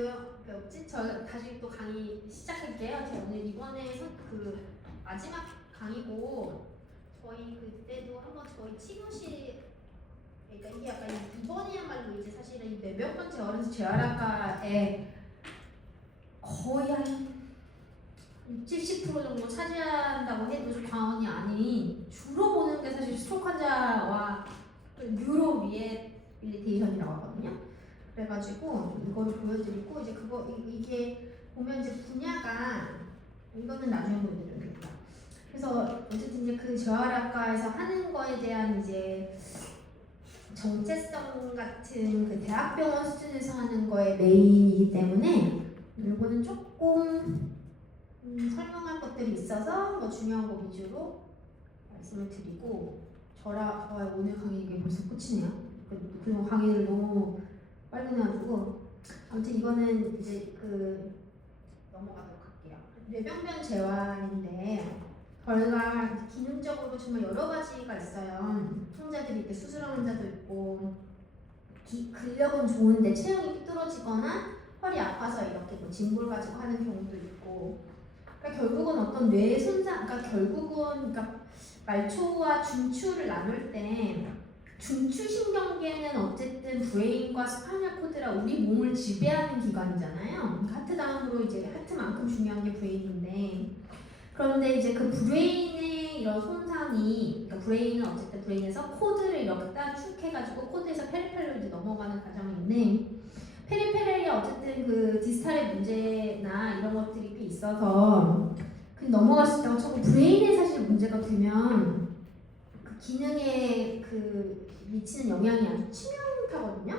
그 뭐지? 저 다시 또 강의 시작할게요. 제가 오늘 이번에 그 마지막 강의고 저희 그때도 한번 저희 치료실 그러니까 이게 약간 이번이야말로 이제 사실은 몇 번째 어른스 재활학과에 거의 한 70% 정도 차지한다고 해도 좀 과언이 아닌 주로 보는 게 사실 스트로크 환자와 뉴로 리해빌리테이션이라고 하거든요. 그래가지고 이거를 보여드리고 이제 이게 보면 이제 분야가 이거는 나중에 보여드리겠다. 그래서 어쨌든 이제 그 재활학과에서 하는 거에 대한 이제 정체성 같은 그 대학병원 수준에서 하는 거에 메인이기 때문에 이거는 조금 설명할 것들이 있어서 뭐 중요한 거 위주로 말씀을 드리고 저의 오늘 강의 이게 벌써 끝이네요. 그리고 강의를 너무 빨리 해가지고 아무튼 이거는 이제 넘어가도록 할게요. 뇌병변 재활인데 저희가 기능적으로 정말 여러 가지가 있어요. 환자들이 이렇게 수술한 환자도 있고 근력은 좋은데 체형이 삐뚤어지거나 허리 아파서 이렇게 뭐 짐볼 가지고 하는 경우도 있고 그러니까 결국은 어떤 뇌 손상 그러니까 말초와 중추를 나눌 때 중추신경계는 어쨌든 브레인과 스파이널 코드라 우리 몸을 지배하는 기관이잖아요. 하트 다음으로 이제 하트만큼 중요한 게 브레인인데 그런데 이제 그 브레인의 이런 손상이 그러니까 브레인은 어쨌든 브레인에서 코드를 이렇게 축해가지고 코드에서 페리페럴로 이제 넘어가는 과정인데 페리페럴이 어쨌든 그 디스탈의 문제나 이런 것들이 꽤 있어서 그 넘어갔을 때 자꾸 브레인에 사실 문제가 되면 그 기능에 미치는 영향이 아주 치명타거든요.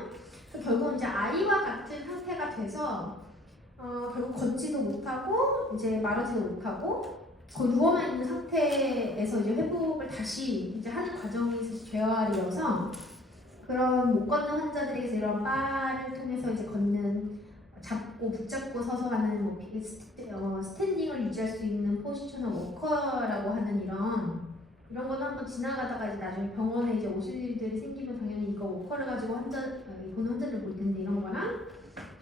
그래서 결국 이제 아이와 같은 상태가 돼서 결국 걷지도 못하고 이제 말하지도 못하고 거의 누워만 있는 상태에서 이제 회복을 다시 이제 하는 과정이 재활이어서 그런 못 걷는 환자들에게서 이런 바를 통해서 이제 걷는 잡고 붙잡고 서서 하는 스탠딩을 유지할 수 있는 포지셔널 워커라고 하는 이런 거는 한번 지나가다가 이제 나중에 병원에 이제 오실 일들이 생기면 당연히 이거 워커를 가지고 이거는 환자들 볼 텐데 이런 거랑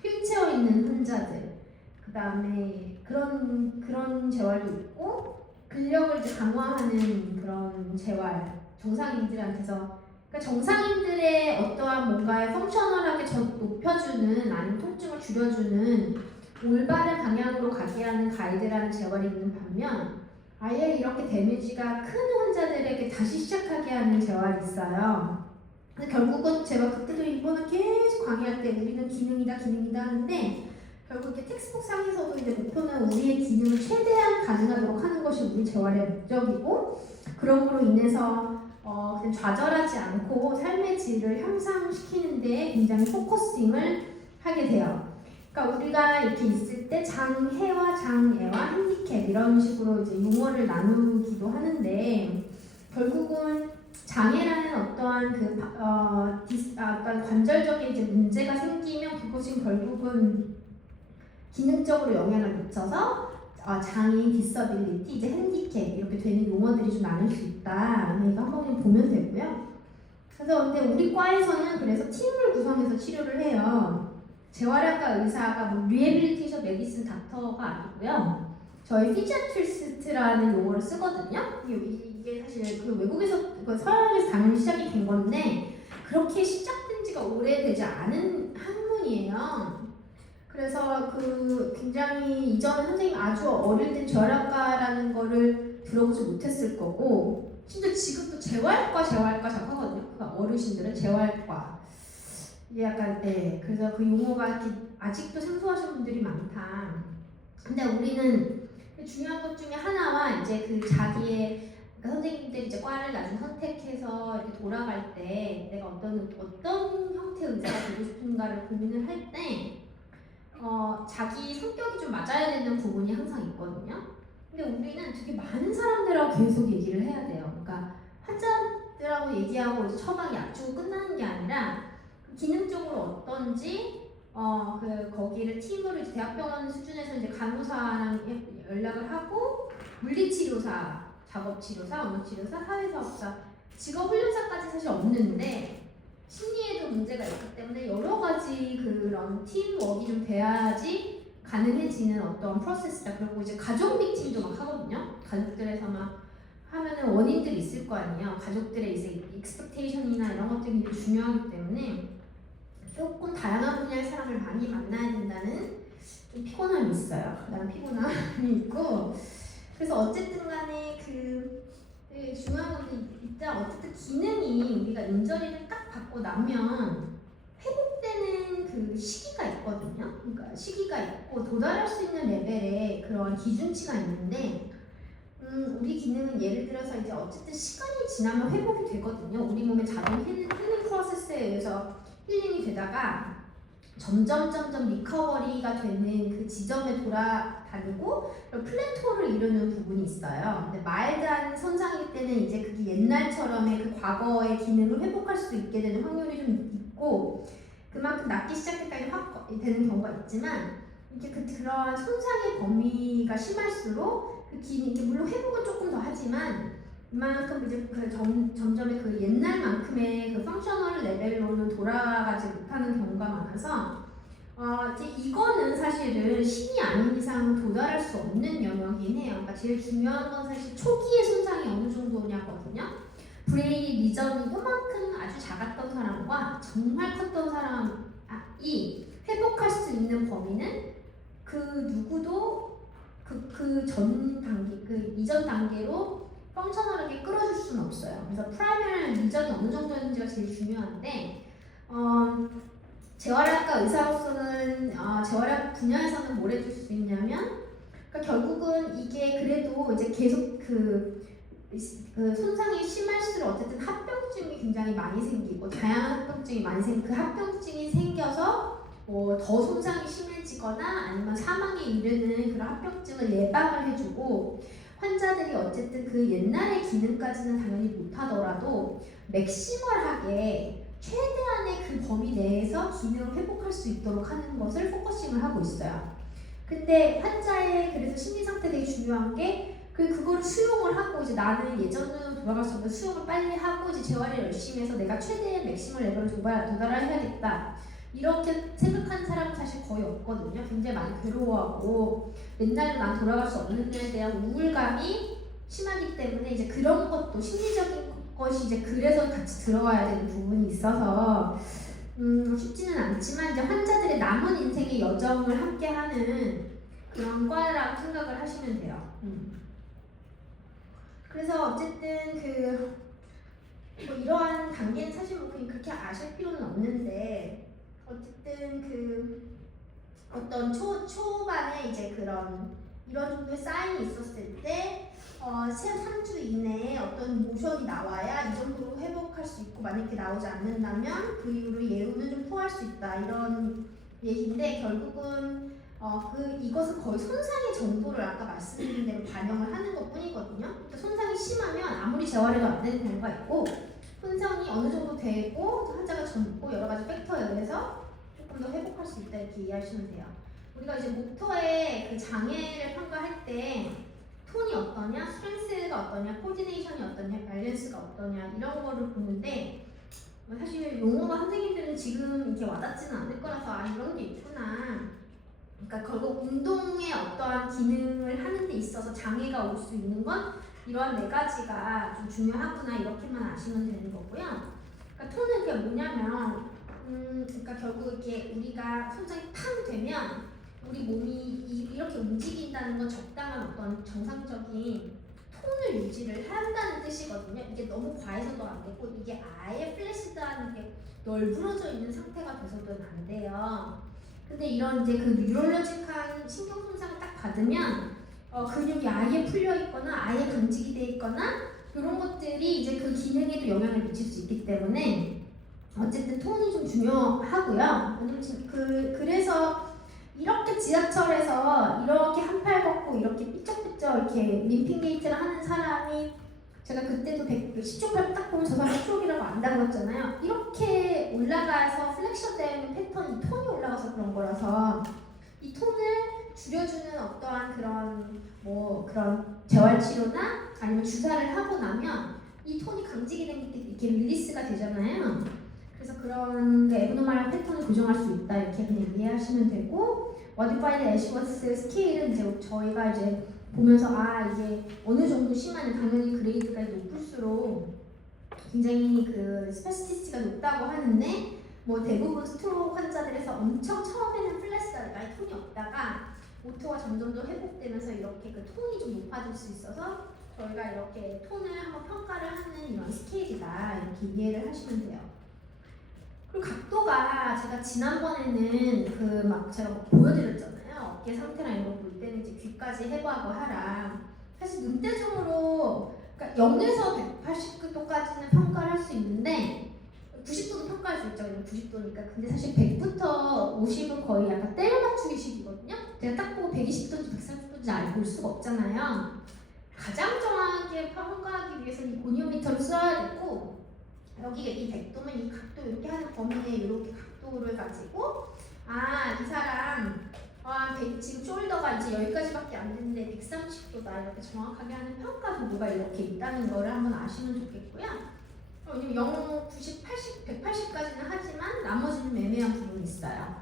휠체어 있는 환자들 그 다음에 그런 재활도 있고 근력을 이제 강화하는 그런 재활 정상인들한테서 그러니까 정상인들의 어떠한 뭔가에 펑셔널하게 높여주는 아니면 통증을 줄여주는 올바른 방향으로 가게 하는 가이드라는 재활이 있는 반면 아예 이렇게 데미지가 큰 환자들에게 다시 시작하게 하는 재활이 있어요. 근데 결국은 제가 그때도 이번에 계속 강의할 때 우리는 기능이다 하는데 결국 이렇게 텍스트북 상에서도 이제 목표는 우리의 기능을 최대한 가능하도록 하는 것이 우리 재활의 목적이고 그럼으로 인해서 그냥 좌절하지 않고 삶의 질을 향상시키는 데 굉장히 포커싱을 하게 돼요. 그러니까 우리가 이렇게 있을 때 장해와 장애와 핸디캡 이런 식으로 이제 용어를 나누기도 하는데 결국은 장애라는 어떠한 어떤 관절적인 이제 문제가 생기면 그것이 결국은 기능적으로 영향을 미쳐서 장애인, 디서빌리티, 이제 핸디캡 이렇게 되는 용어들이 좀 나눌 수 있다. 이거 한번 보면 되고요. 그래서 근데 우리 과에서는 그래서 팀을 구성해서 치료를 해요. 재활학과 의사가 뭐 리해빌리테이션 메디슨 닥터가 아니고요. 저희 피지아트리스트라는 용어를 쓰거든요. 이게 사실 그 외국에서 서양에서 당연히 시작이 된 건데 그렇게 시작된 지가 오래되지 않은 학문이에요. 그래서 굉장히 이전 선생님 아주 어릴 때 재활학과라는 거를 들어보지 못했을 거고 심지어 지금도 재활과 자꾸 하거든요. 그러니까 어르신들은 재활과 이게 약간 그래서 그 용어가 아직도 생소하신 분들이 많다. 근데 우리는 중요한 것 중에 하나와 이제 자기의 그러니까 선생님들이 이제 과를 나중에 선택해서 이렇게 돌아갈 때 내가 어떤 형태의 의사가 되고 싶은가를 고민을 할 때 자기 성격이 좀 맞아야 되는 부분이 항상 있거든요. 근데 우리는 되게 많은 사람들하고 계속 얘기를 해야 돼요. 그러니까 환자들하고 얘기하고 이제 처방 약 주고 끝나는 게 아니라 기능적으로 어떤지 거기를 팀으로 이제 대학병원 수준에서 이제 간호사랑 연락을 하고 물리치료사, 작업치료사, 업무치료사, 사회사업자, 직업훈련사까지 사실 없는데 심리에도 문제가 있기 때문에 여러 가지 그런 팀워크가 좀 돼야지 가능해지는 어떤 프로세스다. 그리고 이제 가족 미팅도 막 하거든요. 가족들에서 막 하면은 원인들이 있을 거 아니에요. 가족들의 이제 익스펙테이션이나 이런 것들이 되게 중요하기 때문에 조금 다양한 분야의 사람을 많이 만나야 된다는 좀 피곤함이 있어요. 나는 피곤함이 있고. 그래서 어쨌든 간에 되게 중요한 건데 일단 어쨌든 기능이 우리가 인저리를 딱 받고 나면 회복되는 그 시기가 있거든요. 그러니까 시기가 있고 도달할 수 있는 레벨의 그런 기준치가 있는데 우리 기능은 예를 들어서 이제 어쨌든 시간이 지나면 회복이 되거든요. 우리 몸의 자동 힐링 프로세스에 의해서 힐링이 되다가 점점 리커버리가 되는 그 지점에 돌아다니고 플래토를 이루는 부분이 있어요. 근데 마일드한 손상일 때는 이제 그게 옛날처럼의 그 과거의 기능을 회복할 수 있게 되는 확률이 좀 있고 그만큼 낫기 시작할 때까지 확 되는 경우가 있지만 이렇게 그런 손상의 범위가 심할수록 그 기능, 물론 회복은 조금 더 하지만 그만큼 이제 점점의 그 옛날만큼의 그 펑셔널 레벨로는 돌아가지 못하는 경우가 많아서 이제 이거는 사실은 신이 아닌 이상은 도달할 수 없는 영역이긴 해요. 그러니까 제일 중요한 건 사실 초기의 손상이 어느 정도냐거든요. 브레인 리전이 요만큼 아주 작았던 사람과 정말 컸던 사람이 회복할 수 있는 범위는 그 누구도 그 전 단계, 그 이전 단계로 펑셔널하게 끌어줄 수는 없어요. 그래서 프라이머리 리전이 어느 정도였는지가 제일 중요한데, 재활학과 의사로서는 재활학 분야에서는 뭘 해줄 수 있냐면, 그러니까 결국은 이게 그래도 이제 계속 그 손상이 심할수록 어쨌든 합병증이 굉장히 많이 생기고 다양한 합병증이 많이 그 합병증이 생겨서 뭐 더 손상이 심해지거나 아니면 사망에 이르는 그런 합병증을 예방을 해주고 환자들이 어쨌든 그 옛날의 기능까지는 당연히 못하더라도 맥시멀하게 최대한의 그 범위 내에서 기능을 회복할 수 있도록 하는 것을 포커싱을 하고 있어요. 근데 환자의 그래서 심리 상태 되게 중요한 게 그거를 수용을 하고 이제 나는 예전으로 돌아갈 수 없는 수용을 빨리 하고 이제 재활을 열심히 해서 내가 최대의 맥시멀 레벨을 도달을 해야겠다. 이렇게 생각하는 사람은 사실 거의 없거든요. 굉장히 많이 괴로워하고 맨날 난 돌아갈 수 없는 데에 대한 우울감이 심하기 때문에 이제 그런 것도 심리적인 것이 이제 그래서 같이 들어가야 되는 부분이 있어서 쉽지는 않지만 이제 환자들의 남은 인생의 여정을 함께하는 그런 과라고 생각을 하시면 돼요. 그래서 어쨌든 뭐 이러한 단계는 사실 뭐 그렇게 아실 필요는 없는데 어쨌든 어떤 초반에 이제 이런 정도의 사인이 있었을 때 3주 이내에 어떤 모션이 나와야 이 정도로 회복할 수 있고 만약에 나오지 않는다면 그 이후로 예우는 좀 토할 수 있다 이런 얘기인데 결국은 이것은 거의 손상의 정도를 아까 말씀드린 대로 반영을 하는 것 뿐이거든요. 그러니까 손상이 심하면 아무리 재활해도 안 되는 경우가 있고 손상이 어느 정도 되고 환자가 젊고 여러 가지 팩터에 의해서 조금 더 회복할 수 있다 이렇게 이해하시면 돼요. 우리가 이제 모터의 그 장애를 평가할 때 톤이 어떠냐, 스트렝스가 어떠냐, 코디네이션이 어떠냐, 밸런스가 어떠냐 이런 거를 보는데 사실 용어가 선생님들은 지금 이렇게 와닿지는 않을 거라서 이런 게 있구나. 그러니까 결국 운동의 어떠한 기능을 하는 데 있어서 장애가 올 수 있는 건 이러한 4가지가 좀 중요하구나 이렇게만 아시면 되는 거고요. 그러니까 톤은 그게 뭐냐면 그러니까 결국 이렇게 우리가 손상이 팡 되면 우리 몸이 이렇게 움직인다는 건 적당한 어떤 정상적인 톤을 유지를 한다는 뜻이거든요. 이게 너무 과해서도 안 되고 이게 아예 플래시드한 게 널브러져 있는 상태가 돼서도 안 돼요. 근데 이런 이제 그 뉴럴로직한 신경 손상을 딱 받으면 근육이 아예 풀려 있거나 아예 강직이 돼 있거나 이런 것들이 이제 그 기능에도 영향을 미칠 수 있기 때문에 어쨌든 톤이 좀 중요하고요. 그래서 이렇게 지하철에서 이렇게 한 팔 걷고 이렇게 삐쩍삐쩍 이렇게 림핑 게이트를 하는 사람이 제가 그때도 10쪽 팔 딱 보면 저 사람 스트로크라고 안다고 했잖아요. 이렇게 올라가서 플렉션 되는 패턴이 톤이 올라가서 그런 거라서 이 톤을 줄여주는 어떠한 그런 재활치료나 아니면 주사를 하고 나면 이 톤이 강직이 되니까 이렇게 릴리스가 되잖아요. 그래서 그런 그 애브노멀한 패턴을 교정할 수 있다 이렇게 그냥 이해하시면 되고 Modified Ashworth 스케일은 이제 저희가 이제 보면서 이게 어느 정도 심하냐 당연히 그레이드가 높을수록 굉장히 그 스페시티스가 높다고 하는데 뭐 대부분 스트로크 환자들에서 엄청 처음에는 플래시하다 톤이 없다가 오토가 점점 더 회복되면서 이렇게 그 톤이 좀 높아질 수 있어서 저희가 이렇게 톤을 한번 평가를 하는 이런 스케일이다 이렇게 이해를 하시면 돼요. 그리고 각도가 제가 지난번에는 그 막 제가 막 보여드렸잖아요. 어깨 상태랑 이런 거 볼 때는 이제 귀까지 해부하고 하라. 사실 눈대중으로 그러니까 0에서 180도까지는 평가를 할 수 있는데 90도도 평가할 수 있죠. 90도니까. 근데 사실 100부터 50은 거의 약간 때려 맞추기식이거든요. 제가 딱 보고 120도인지 130도인지 알 볼 수가 없잖아요. 가장 정확하게 평가하기 위해서 이 고니오미터를 써야 되고 여기가 이 100도면 이 각도 이렇게 하는 범위 내에 이렇게 각도를 가지고 이 사람 지금 숄더가 이제 여기까지밖에 안 됐는데 130도다 이렇게 정확하게 하는 평가 도구가 이렇게 있다는 거를 한번 아시면 좋겠고요. 왜냐면 0, 90, 80, 180까지는 하지만 나머지는 애매한 부분이 있어요.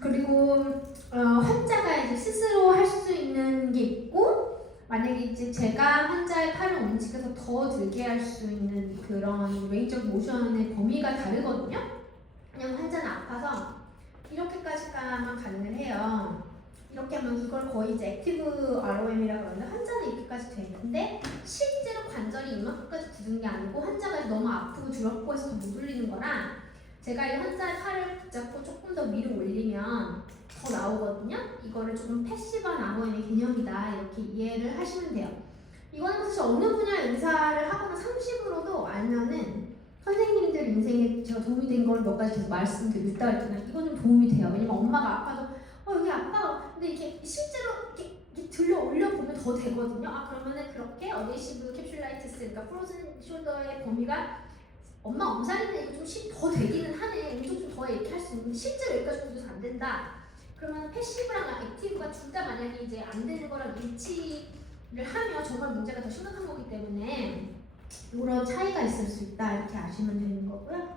그리고 환자가 이제 스스로 할 수 있는 게 있고 만약에 이제 제가 환자의 팔을 움직여서 더 들게 할 수 있는 그런 레인지 오브 모션의 범위가 다르거든요. 그냥 환자는 아파서 이렇게까지만 가능해요. 이렇게 하면 이걸 거의 이제 액티브 ROM이라고 하는데 환자는 이렇게까지 되는데 실제로 관절이 이만큼까지 굳은 게 아니고 환자가 너무 아프고 주먹고 해서 더 못 올리는 거라 제가 이 환자의 팔을 붙잡고 조금 더 위로 올리면 더 나오거든요. 이거를 조금 패시브한 ROM의 개념이다 이렇게 이해를 하시면 돼요. 이거는 사실 어느 분야 의사를 하거나 상식으로도 알면은 선생님들 인생에 제가 도움이 된 걸 몇 가지 계속 말씀드리고 있다고 했잖아요. 이건 좀 도움이 돼요. 왜냐면 엄마가 아파도 여기 아파. 근데 이렇게 실제로 이렇게 들려 올려보면 더 되거든요. 그러면은 그렇게 어데이시브 캡슐라이티스 그러니까 프로즌 숄더의 범위가 엄마 엄살인데 이거 좀 더 되기는 하네. 엄청 좀 더 이렇게 할 수 있는데 실제로 여기까지 굳어서 안 된다. 그러면 패시브랑 액티브가 둘 다 만약에 이제 안 되는 거랑 일치를 하면 정말 문제가 더 심각한 거기 때문에 이런 차이가 있을 수 있다 이렇게 아시면 되는 거고요.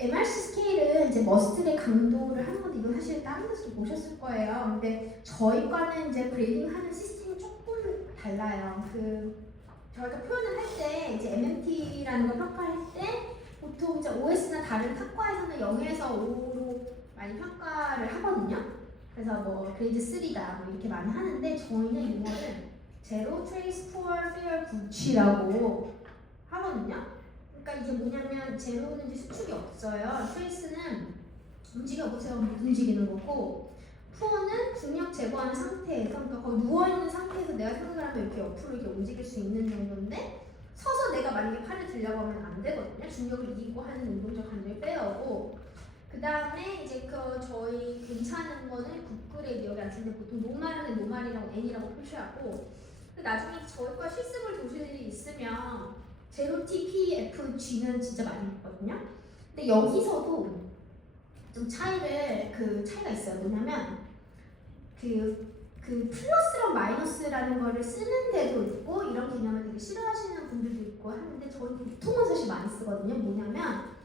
MRC 스케일은 이제 머스틀의 강도를 하는 건데 이거 사실 다른 데서도 보셨을 거예요. 근데 저희 과는 이제 그레이딩 하는 시스템이 조금 달라요. 저희가 표현을 할 때 이제 MMT라는 걸 평가할 때 보통 이제 OS나 다른 탁과에서는 0에서 5로 많이 평가를 하거든요. 그래서 뭐 그레이드 3다 뭐 이렇게 많이 하는데 저희는 이거를 제로, 트레이스, 푸어, 페어, 구치라고 하거든요. 그러니까 이게 뭐냐면 제로는 이제 수축이 없어요. 트레이스는 움직여보세요. 못 움직이는 거고 푸어는 중력 제거하는 상태에서 그러니까 거의 누워있는 상태에서 내가 생각을 하면 이렇게 옆으로 이렇게 움직일 수 있는 정도인데 서서 내가 만약에 팔을 들려고 하면 안 되거든요. 중력을 이기고 하는 운동적 관절이 빼어고 그 다음에 이제 저희 괜찮은 거는 굿그레이드 여기 안 쓰는데 보통 노말은 노말이라고 N이라고 표시하고 나중에 저희과 실습을 보실 일이 있으면 제로 TPFG는 진짜 많이 있거든요. 근데 여기서도 좀 차이가 있어요. 뭐냐면 그 플러스랑 마이너스라는 거를 쓰는 데도 있고 이런 개념을 되게 싫어하시는 분들도 있고 하는데 저희 보통은 사실 많이 쓰거든요. 뭐냐면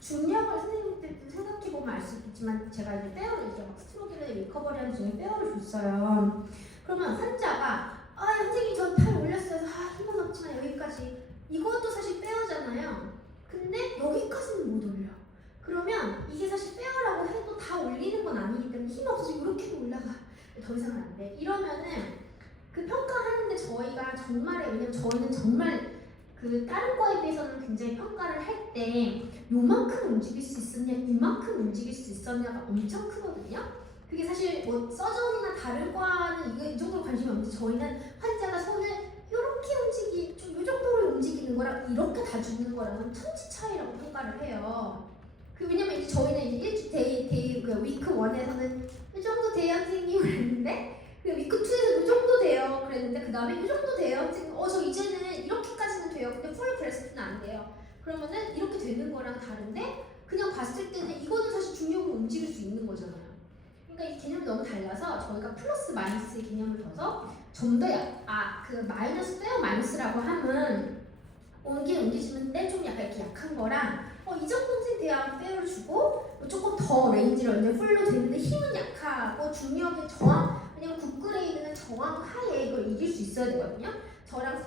중력을 선생님들도 생각해보면 알 수 있겠지만 제가 이제 페어를 이렇게 막 스트로크를 리커버리하는 중에 페어를 줬어요. 그러면 환자가 선생님 저 팔 올렸어요. 힘은 없지만 여기까지 이것도 사실 페어잖아요. 근데 여기까지는 못 올려. 그러면 이게 사실 페어라고 해도 다 올리는 건 아니기 때문에 힘 없어서 이렇게도 올라가. 더 이상은 안 돼. 이러면은 그 평가하는데 저희가 왜냐면 저희는 정말 그 다른 거에 비해서는 굉장히 평가를 할 때 요만큼 움직일 수 있었냐, 이만큼 움직일 수 있었냐가 엄청 크거든요. 그게 사실 뭐 서전이나 다른 과는 이 정도로 관심이 없는데 저희는 환자가 손을 이렇게 좀 이 정도로 움직이는 거랑 이렇게 다 주는 거랑은 천지 차이라고 평가를 해요. 왜냐면 이제 저희는 이제 위크 1에서는 이 정도 돼야 선생님 그랬는데 위크 2에서 이 정도 돼요 그랬는데 그 다음에 이 정도 돼요 저 이제는 이렇게까지는 돼요. 근데 풀 브레스트는 안 돼요. 그러면은 이렇게 되는 거랑 다른데 그냥 봤을 때는 이거는 사실 중력으로 움직일 수 있는 거잖아요. 그러니까 이 개념이 너무 달라서 저희가 플러스 마이너스의 개념을 둬서 좀 더 그 마이너스 빼어 마이너스라고 하면 옮기시는데 좀 약간 이렇게 약한 거랑 이 정도는 돼야 페어를 주고 조금 더 레인지를 이제 풀로 되는데 힘은 약하고 중력의 저항 왜냐면 굿그레이드는 저항 하에 이걸 이길 수 있어야 되거든요. 저랑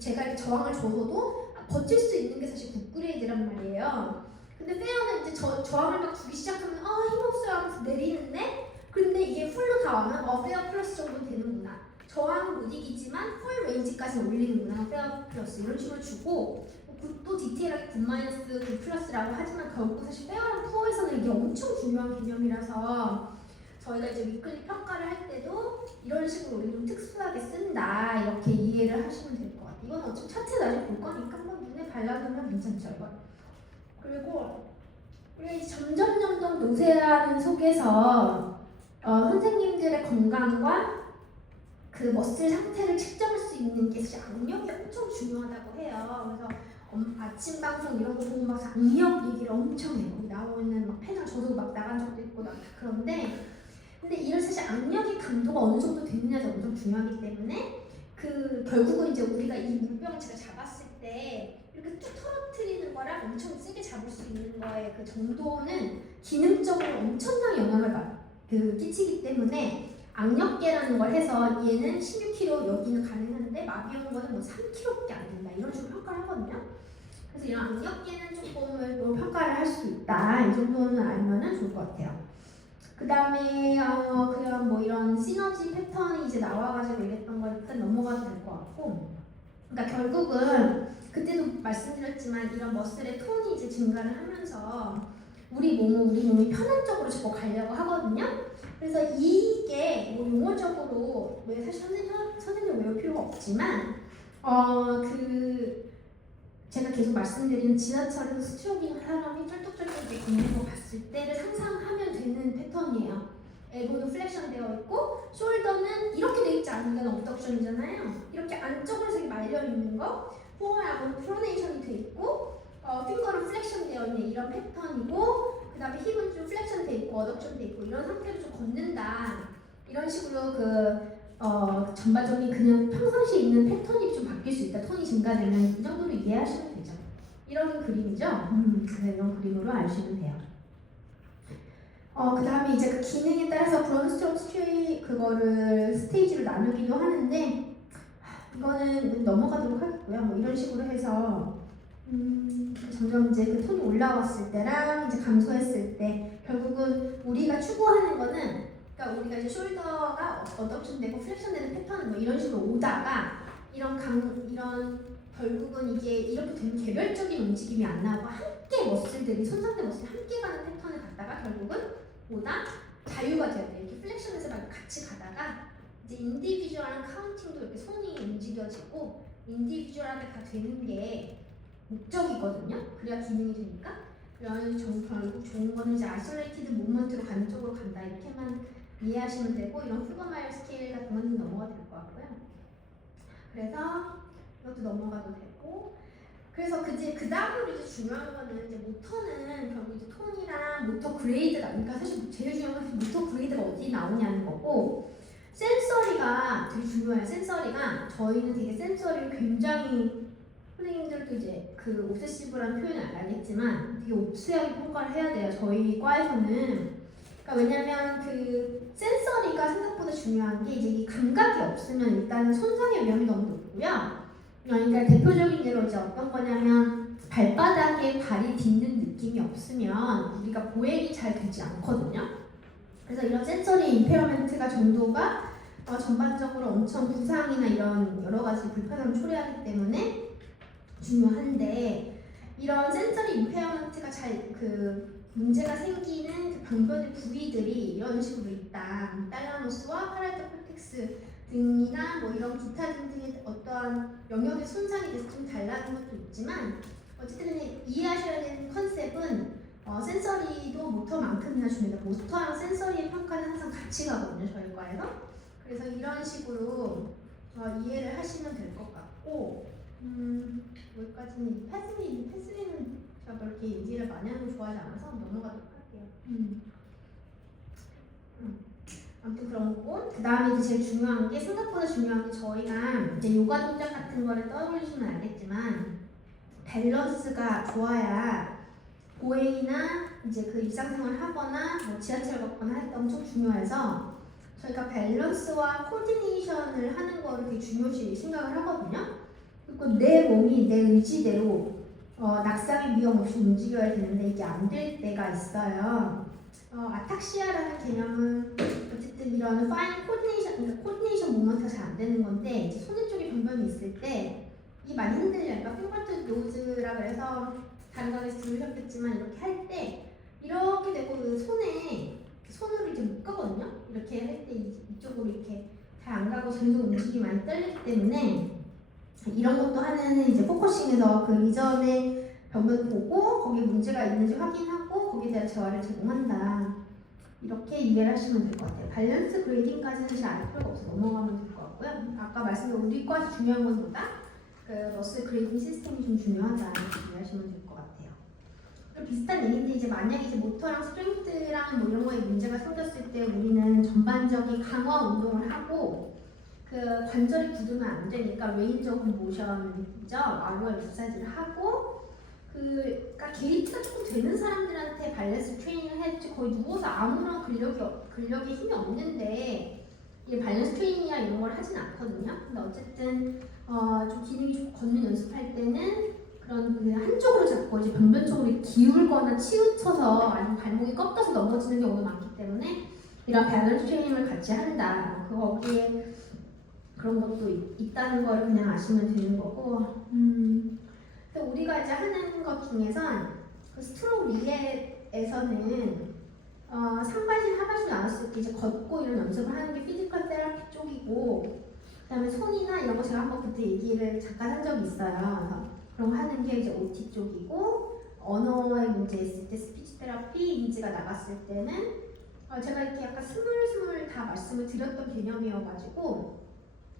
제가 이렇게 저항을 줘서도 버틸 수 있는 게 사실 굿그레이드란 말이에요. 근데 페어는 이제 저항을 막 주기 시작하면 힘없어요 하면서 내리는데 근데 이게 풀로 다 와면 페어 플러스 정도는 되는구나. 저항은 못 이기지만 풀 레인지까지 올리는구나. 페어 플러스 이런 식으로 주고 굿도 디테일하게 굿 마이너스 굿 플러스라고 하지만 결국 사실 페어랑 푸어에서는 이게 엄청 중요한 개념이라서 저희가 이제 위클리 평가를 할 때도 이런 식으로 우리 좀 특수하게 쓴다 이렇게 이해를 하시면 될 것 같아요. 이건 어차피 차트 나중에 볼 거니까 한번 눈에 발라두면 괜찮죠 이건. 그리고 우리 점점 노쇠하는 속에서 선생님들의 건강과 그 머슬 상태를 측정할 수 있는 게 사실 악력이 엄청 중요하다고 해요. 그래서 아침 방송 이런 거 보면 막 악력 얘기를 엄청 해요. 거기 나오는 막 패널 저도 막 나간 적도 있고 막 그런데 근데 이런 사실 악력의 강도가 어느 정도 되느냐가 엄청 중요하기 때문에 그 결국은 이제 우리가 이 물병치가 잡았을 때 이렇게 툭 터뜨리는 거랑 엄청 세게 잡을 수 있는 거의 그 정도는 기능적으로 엄청난 영향을 끼치기 때문에 악력계라는 걸 해서 얘는 16kg 여기는 가능한데 마비 온 거는 뭐 3kg밖에 안 된다 이런 식으로 평가를 하거든요. 그래서 이런 악력계는 조금 평가를 할 수 있다 이 정도는 알면은 좋을 것 같아요. 그 다음에 그냥 뭐 이런 시너지 패턴이 이제 나와가지고 이랬던 거 일단 넘어가도 될 것 같고 그러니까 결국은 그때도 말씀드렸지만 이런 머슬의 톤이 이제 증가를 하면서 우리 몸이 편한 쪽으로 자꾸 가려고 하거든요. 그래서 이게 뭐 용어적으로 왜 사실 선생님 외울 필요가 없지만 제가 계속 말씀드리는 지하철에서 스트로킹 사람이 쩔뚝쩔뚝 이렇게 걷는 거 봤을 때를 상상하면 되는 패턴이에요. 엘보도 플렉션 되어 있고 숄더는 이렇게 돼 있지 않은 건 업덕션이잖아요. 이렇게 안쪽으로 이렇게 말려 있는 거 포어하고는 프로네이션이 돼 있고 핑거는 플렉션 되어 있는 이런 패턴이고 그 다음에 힙은 좀 플렉션 돼 있고 어덕션 돼 있고 이런 상태로 좀 걷는다 이런 식으로 전반적인 그냥 평상시에 있는 패턴이 좀 바뀔 수 있다. 톤이 증가되면 이 정도로 이해하시면 되죠. 이런 그림이죠. 그래서 이런 그림으로 아시면 돼요. 그 다음에 이제 그 기능에 따라서 브론스트로크 그거를 스테이지로 나누기도 하는데 이거는 넘어가도록 하겠고요. 뭐 이런 식으로 해서 점점 이제 그 톤이 올라왔을 때랑 이제 감소했을 때 결국은 우리가 추구하는 거는 그러니까 우리가 이제 숄더가 어덕션되고 플렉션되는 패턴은 뭐 이런 식으로 오다가 이런 결국은 이게 이렇게 되면 개별적인 움직임이 안 나고 함께 머슬들이 손상된 머슬이 함께 가는 패턴을 갖다가 결국은 보다 자유가 돼야 돼. 이렇게 플렉션에서 막 같이 가다가 이제 인디비주얼한 카운팅도 이렇게 손이 움직여지고 인디비주얼하게 다 되는 게 목적이거든요. 그래야 기능이 되니까. 결국 좋은 거는 이제 아이솔레이티드 모먼트로 가는 쪽으로 간다 이렇게만 이해하시면 되고 이런 후거마일 스케일 같은 건 넘어가도 될 것 같고요. 그래서 이것도 넘어가도 되고 그래서 그 다음으로 이제 중요한 거는 이제 모터는 결국 이제 톤이랑 모터 그레이드가 그러니까 사실 제일 중요한 건 모터 그레이드가 어디 나오냐는 거고 센서리가 되게 중요해요. 센서리가 저희는 되게 센서리를 굉장히 선생님들도 이제 그 옵세시브라는 표현을 알겠지만 되게 옵세하게 평가를 해야 돼요. 저희 과에서는 그러니까 왜냐면 그 센서리가 생각보다 중요한 게 이제 이 감각이 없으면 일단 손상의 위험이 너무 높고요. 그러니까 대표적인 예로 이제 어떤 거냐면 발바닥에 발이 딛는 느낌이 없으면 우리가 보행이 잘 되지 않거든요. 그래서 이런 센서리 임페어먼트가 정도가 전반적으로 엄청 부상이나 이런 여러 가지 불편함을 초래하기 때문에 중요한데 이런 센서리 임페어먼트가 잘 문제가 생기는 그 병변의 부위들이 이런 식으로 있다. 달라무스와 파라이탈 코텍스 등이나 뭐 이런 기타 등등의 어떠한 영역의 손상이 돼서 좀 달라는 것도 있지만 어쨌든 이해하셔야 되는 컨셉은 센서리도 모터만큼이나 중요하다. 모터랑 센서리의 평가는 항상 같이 가거든요. 저희 과에서. 그래서 이런 식으로 이해를 하시면 될 것 같고 여기까지는 패스리는 제가 그렇게 얘기를 많이 하는 거 좋아하지 않아서 넘어가도록 할게요. 아무튼 그런 거고 그 다음에 이제 제일 중요한 게 생각보다 중요한 게 저희가 이제 요가 동작 같은 거를 떠올리시면 알겠지만 밸런스가 좋아야 보행이나 이제 그 일상생활을 하거나 뭐 지하철 걷거나 할 때 엄청 중요해서 저희가 밸런스와 코디네이션을 하는 거를 되게 중요시 생각을 하거든요. 그리고 내 몸이 내 의지대로 낙상의 위험 없이 움직여야 되는데 이게 안 될 때가 있어요. 아탁시아라는 개념은 어쨌든 이런 파인 코디네이션, 그러니까 코디네이션 모먼트가 잘 안 되는 건데 이제 손의 쪽에 변변이 있을 때 이게 많이 흔들려요. 그러니까 핑거트 노즈라 그래서 다른 강에서 들으셨겠지만 이렇게 할 때 이렇게 되고 그 손으로 이제 못 가거든요. 이렇게 할 때 이쪽으로 이렇게 잘 안 가고 계속 움직임이 많이 떨리기 때문에 이런 것도 하는 이제 포커싱에서 그 이전에 병을 보고 거기에 문제가 있는지 확인하고 거기에 대한 재활을 제공한다. 이렇게 이해를 하시면 될 것 같아요. 밸런스 그레이딩까지는 사실 알 필요가 없어 넘어가면 될 것 같고요. 아까 말씀드린 우리 과에서 중요한 것보다 그 러셀 그레이딩 시스템이 좀 중요하다 이렇게 이해하시면 될 것 같아요. 그리고 비슷한 얘기인데 이제 만약에 이제 모터랑 스트렝스랑 뭐 이런 거에 문제가 생겼을 때 우리는 전반적인 강화 운동을 하고 그 관절이 굳으면 안 되니까 레인지 오브 모션이죠. ROL 마사지를 하고 그러니까 게이트가 조금 되는 사람들한테 밸런스 트레이닝을 했지 거의 누워서 아무런 근력에 힘이 없는데 이게 밸런스 트레이닝이나 이런 걸 하진 않거든요. 근데 어쨌든 좀 기능이 좀 걷는 연습할 때는 그런 그냥 한쪽으로 잡고 이제 변변 쪽으로 기울거나 치우쳐서 아니면 발목이 꺾여서 넘어지는 경우가 많기 때문에 이런 밸런스 트레이닝을 같이 한다. 거기에 그런 것도 있다는 걸 그냥 아시면 되는 거고. 우리가 이제 하는 것 중에선 그 스트로크 리에에서는 상반신, 하반신 나눴을 때 이제 걷고 이런 연습을 하는 게 피지컬 테라피 쪽이고, 그다음에 손이나 이런 거 제가 한번 그때 얘기를 잠깐 한 적이 있어요. 그런 거 하는 게 이제 OT 쪽이고, 언어에 문제 있을 때 스피치 테라피 인지가 나갔을 때는 제가 이렇게 약간 스물스물 다 말씀을 드렸던 개념이어가지고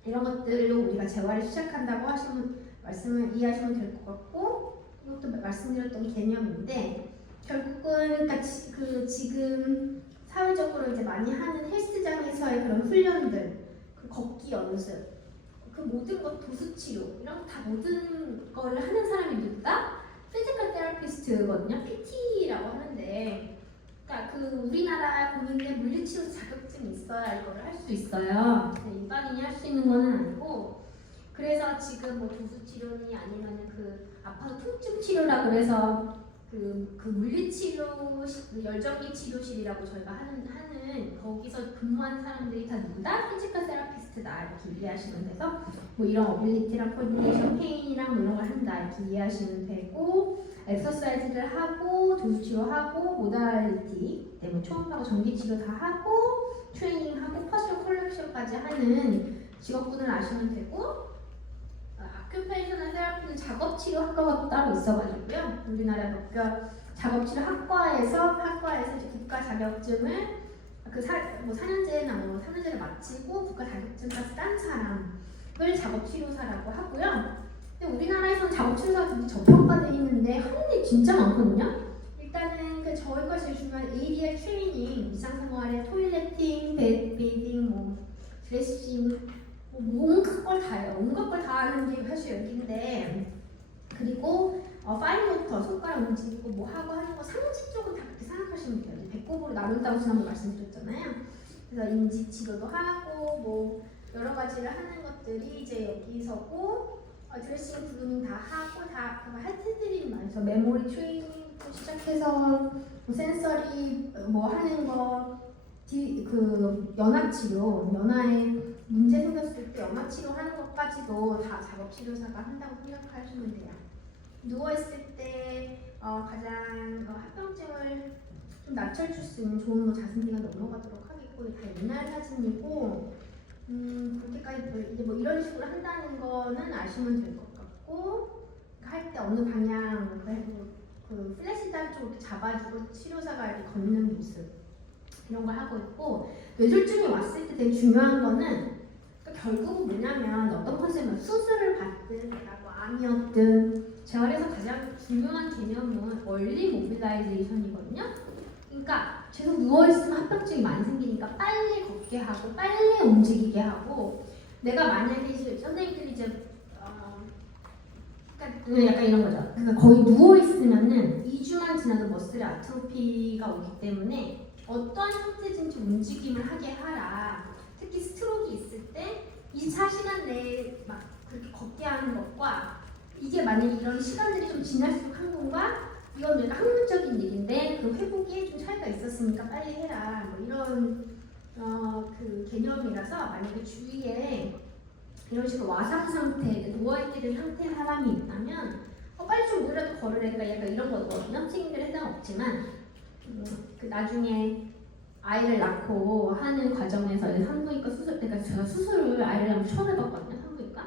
이런 것들로 우리가 재활을 시작한다고 하시면 말씀을 이해하시면 될 것 같고 이것도 말씀드렸던 개념인데 결국은 그러니까 지금 사회적으로 이제 많이 하는 헬스장에서의 그런 훈련들, 그 걷기 연습, 그 모든 것 도수 치료 이런 거 다 모든 거를 하는 사람이 누구다? 피지컬 테라피스트거든요. PT라고 하는데 그러니까 그 우리나라 국민의 물리치료 자격증이 있어야 이거를 할 수 있어요. 일반인이 할 수 있는 거는 아니고 그래서 지금 뭐 도수 치료니 아니면 그 아파서 통증 치료라 그래서 그 물리치료 열정기 치료실이라고 저희가 하는 거기서 근무하는 사람들이 다 누구다? 피지컬 테라피스트다 이렇게 이해하시면 돼서 뭐 이런 어빌리티랑 코디네이션 페인이랑 뭐 이런 걸 한다 이렇게 이해하시면 되고 엑서사이즈를 하고 도수 치료하고 모달리티 때문에 초음파고 전기 치료 다 하고 트레이닝하고 퍼스널 컬렉션까지 하는 직업군을 아시면 되고 아큐페이셔널 테라피는 작업치료 학과가 따로 있어가지고요. 우리나라 몇몇 작업치료 학과에서 이제 국가 자격증을 뭐 4년제나 뭐 3년제를 마치고 국가 자격증까지 딴 사람을 작업치료사라고 하고요. 근데 우리나라에서는 작업치료사가 되게 저평가되어 있는데 하는 일 진짜 많거든요. 일단은 그 저희가 제일 중요한 ADL 트레이닝, 일상생활에 토일레팅, 베딩, 뭐 드레싱 온갖 걸 다 해요. 온갖 걸 다 하는 게 사실 여기인데 그리고 파인모터 손가락 움직이고 뭐 하고 하는 거 상지 쪽은 다 그렇게 생각하시면 돼요. 배꼽으로 나눈다고 지난번 말씀드렸잖아요. 그래서 인지 치료도 하고 뭐 여러 가지를 하는 것들이 이제 여기서고 드레싱 그루밍 다 하고 다 할 텐들이 많죠. 메모리 트레이닝부터 시작해서 뭐 센서리 뭐 하는 거 그 연화 치료, 연화에 문제 생겼을 때 연화 치료하는 것까지도 다 작업치료사가 한다고 생각하시면 돼요. 누워있을 때 가장 합병증을 좀 낮춰줄 수 있는 좋은 뭐 자승기가 넘어가도록 하겠고 다 옛날 사진이고 그렇게까지 이제 뭐 이런 식으로 한다는 거는 아시면 될 것 같고 할 때 어느 방향 그 플래시단 쪽으로 잡아주고 치료사가 이렇게 걷는 모습 이런 걸 하고 있고 뇌졸중이 왔을 때 되게 중요한 거는 그러니까 결국은 뭐냐면 어떤 컨셉은 수술을 받든 뭐 암이었든 재활에서 가장 중요한 개념은 얼리 모빌라이제이션이거든요. 그러니까 계속 누워있으면 합병증이 많이 생기니까 빨리 걷게 하고 빨리 움직이게 하고 내가 만약에 이제 선생님들이 이제 그러니까 약간 이런 거죠. 그러니까 거의 누워 있으면은 2주만 지나도 머슬의 아트로피가 오기 때문에 어떠한 형태든지 움직임을 하게 하라. 특히 스트로크 있을 때 24시간 내에 막 그렇게 걷게 하는 것과 이게 만약에 이런 시간들이 좀 지날수록 한 건가? 이건 내가 학문적인 얘기인데 그 회복에 좀 차이가 있었으니까 빨리 해라. 뭐 이런 그 개념이라서 만약에 주위에 이런 식으로 와상 상태, 누워있게 된 상태 사람이 있다면 빨리 좀 뭐라도 걸으래. 그러니까 약간 이런 거거든요. 친구들 해당 없지만 그 나중에 아이를 낳고 하는 과정에서 산부인과 수술, 그러니까 제가 수술을 아이를 낳으면 처음 해봤거든요. 산부인과.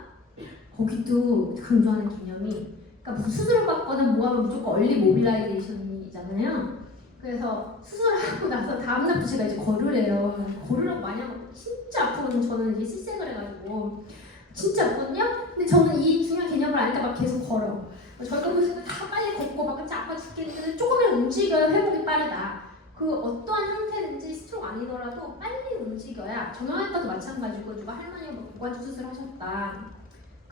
거기도 강조하는 개념이 그러니까 무슨 수술을 받거나 뭐하면 무조건 얼리 모빌라이제이션이잖아요. 그래을 수술하고 나서 다음날부터 제가 이제 걸으래요. 걸으라고 많이 하고 진짜 아프거든요. 저는 이제 실생을 해가지고 진짜 아프거든요. 근데 저는 이 중요한 개념을 아니까 막 계속 걸어. 저희가 보시면 다 빨리 걷고 막 진짜 아파 죽겠는데 조금이라도 움직여야 회복이 빠르다. 그 어떠한 형태든지 스트로크 아니더라도 빨리 움직여야 정형외과도 마찬가지고 누가 할머니가 뭐 고관절 수술하셨다.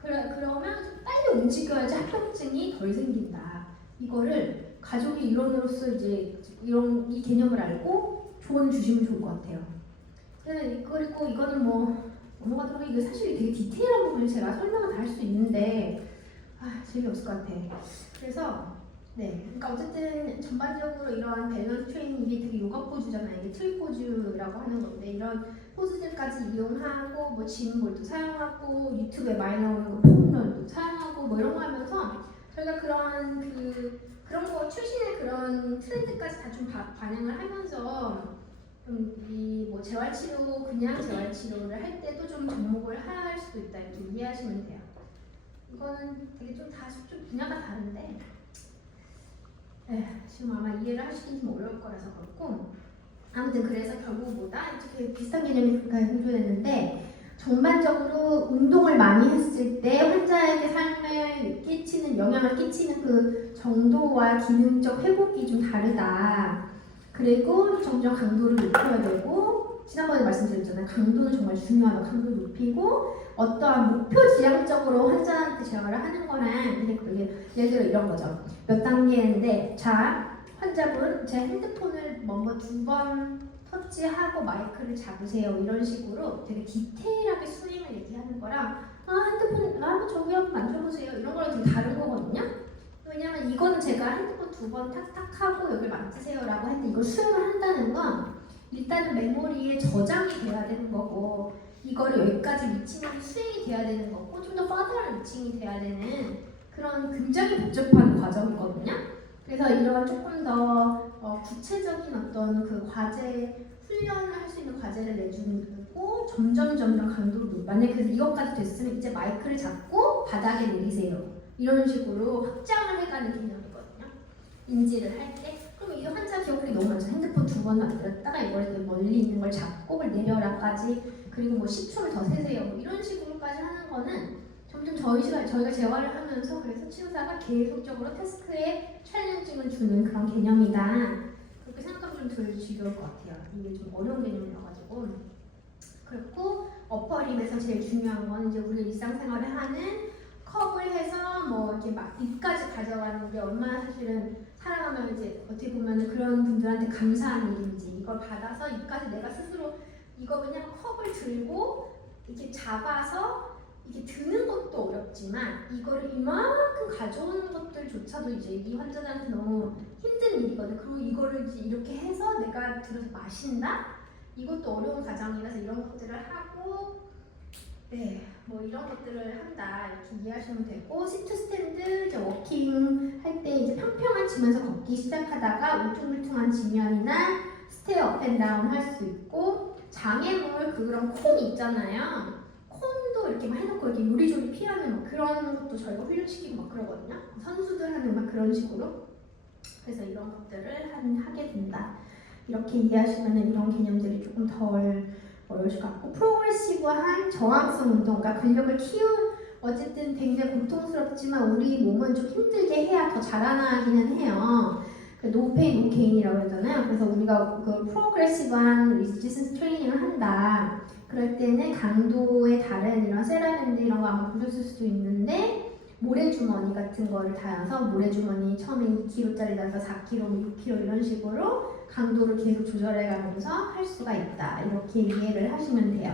그러면 좀 빨리 움직여야지 합병증이 덜 생긴다. 이거를 가족의 일원으로서 이제 이 개념을 알고 조언을 주시면 좋을 것 같아요. 그리고 이거는 뭐 넘어가도록 이거 사실 되게 디테일한 부분을 제가 설명을 다 할 수 있는데 재미없을 것 같아. 그래서 그러니까 어쨌든 전반적으로 이러한 밸런스 트레이닝 이게 되게 요가 포즈잖아요. 이게 트리 포즈라고 하는 건데 이런 포즈들까지 이용하고 뭐 짐볼도 사용하고 유튜브에 많이 나오는 거 폼런도 사용하고 뭐 이런 거 하면서 저희가 그런 거 출신의 그런 트렌드까지 다 좀 반영을 하면서 이 뭐 재활치료 그냥 재활치료를 할 때도 좀 접목을 할 수도 있다 이렇게 이해하시면 돼요. 이거는 되게 좀 분야가 다른데 지금 아마 이해를 하시긴 좀 어려울 거라서 그렇고 아무튼 그래서 결국 이렇게 비슷한 개념이 강조됐는데 전반적으로 운동을 많이 했을 때 환자에게 삶에 영향을 끼치는 그 정도와 기능적 회복이 좀 다르다. 그리고 점점 강도를 높여야 되고 지난번에 말씀드렸잖아요. 강도는 정말 중요하다. 강도 높이고 어떠한 목표 지향적으로 환자한테 재활을 하는 거는 예를 들어 이런 거죠. 몇 단계인데 자 환자분 제 핸드폰을 2번 터치하고 마이크를 잡으세요. 이런 식으로 되게 디테일하게 스윙을 얘기하는 거랑 핸드폰 저기 한번 만져보세요. 이런 거랑 되게 다른 거거든요. 왜냐면 이거는 제가 핸드폰 2번 탁탁 하고 여기 만지세요 라고 했는데 이걸 수행을 한다는 건 일단은 메모리에 저장이 돼야 되는 거고 이거를 여기까지 리칭하는 수행이 돼야 되는 거고 좀 더 퍼더한 리칭이 돼야 되는 그런 굉장히 복잡한 과정이거든요. 그래서 이런 조금 더 구체적인 어떤 그 과제 훈련을 할 수 있는 과제를 내주고 점점 강도를 만약에 그래서 이것까지 됐으면 이제 마이크를 잡고 바닥에 내리세요. 이런 식으로 확장을 해가는 개념이거든요. 인지를 할 때. 그럼 이 환자 기억들이 너무 많죠. 핸드폰 2번 만들었다가 이걸 멀리 있는 걸 잡고 내려라까지 그리고 뭐 10초를 더 세세요. 뭐 이런 식으로까지 하는 거는 점점 저희가 재활을 하면서 그래서 치료사가 계속적으로 태스크에 챌린징을 주는 그런 개념이다. 그렇게 생각하면 좀 덜 지겨울 것 같아요. 이게 좀 어려운 개념이라가지고. 그리고 어퍼립에서 제일 중요한 건 이제 우리 일상생활을 하는 컵을 해서 뭐 이렇게 막 입까지 가져가는 게 얼마나 사실은 살아가면 이제 어떻게 보면 그런 분들한테 감사한 일인지 이걸 받아서 입까지 내가 스스로 이거 왜냐면 컵을 들고 이렇게 잡아서 이게 드는 것도 어렵지만 이거를 이만큼 가져오는 것들조차도 이제 이 환자들한테 너무 힘든 일이거든. 그리고 이거를 이제 이렇게 해서 내가 들어서 마신다? 이것도 어려운 과정이라서 이런 것들을 하고 뭐 이런 것들을 한다 이렇게 이해하시면 되고 시트 스탠드 이제 워킹 할 때 이제 평평한 지면서 걷기 시작하다가 울퉁불퉁한 지면이나 스테어 업앤다운 할 수 있고 장애물 그런 콘 있잖아요. 콘도 이렇게 막 해놓고 이렇게 요리조리 피하는 막 그런 것도 저희가 훈련시키고 막 그러거든요. 선수들 하는 막 그런 식으로. 그래서 이런 것들을 하게 된다. 이렇게 이해하시면 이런 개념들이 조금 덜 어려우실 것 같고 프로그레시브한 저항성 운동, 그러니까 근력을 어쨌든 굉장히 고통스럽지만 우리 몸은 좀 힘들게 해야 더 자라나기는 해요. 노 페인 노 게인이라고 그러잖아요. 그래서 우리가 그 프로그레시브한 리지스턴스 트레이닝을 한다. 그럴 때는 강도의 다른 이런 세라밴드 이런 거 아마 보셨을 수도 있는데 모래주머니 같은 거를 달아서 모래주머니 처음에 2kg짜리 달아서 4kg, 6kg 이런 식으로 강도를 계속 조절해 가면서 할 수가 있다. 이렇게 이해를 하시면 돼요.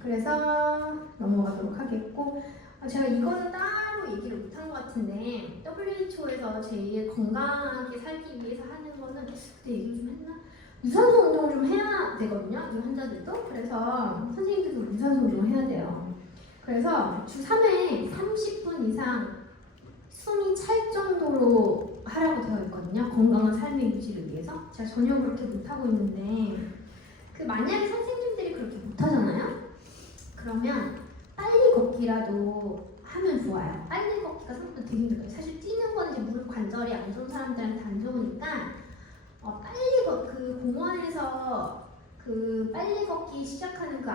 그래서 넘어가도록 하겠고, 제가 이거는 따로 얘기를 못한 것 같은데 WHO에서 제일 건강하게 살기 위해서 하는 거는 그때 얘기 좀 했나? 유산소 운동을 좀 해야 되거든요. 이 환자들도. 그래서 선생님들도 유산소 운동을 해야 돼요. 그래서 주 3회 30분 이상 숨이 찰 정도로 하라고 되어 있거든요. 건강한 삶의 유지를 위해서. 제가 전혀 그렇게 못하고 있는데 만약에 선생님들이 그렇게 못하잖아요? 그러면 빨리 걷기라도 하면 좋아요. 빨리 걷기가 생각보다 되게 힘들어요. 사실 뛰는 건 이제 무릎 관절이 안 좋은 사람들한테 안 좋으니까 빨리 그 공원에서 그 빨리 걷기 시작하는 그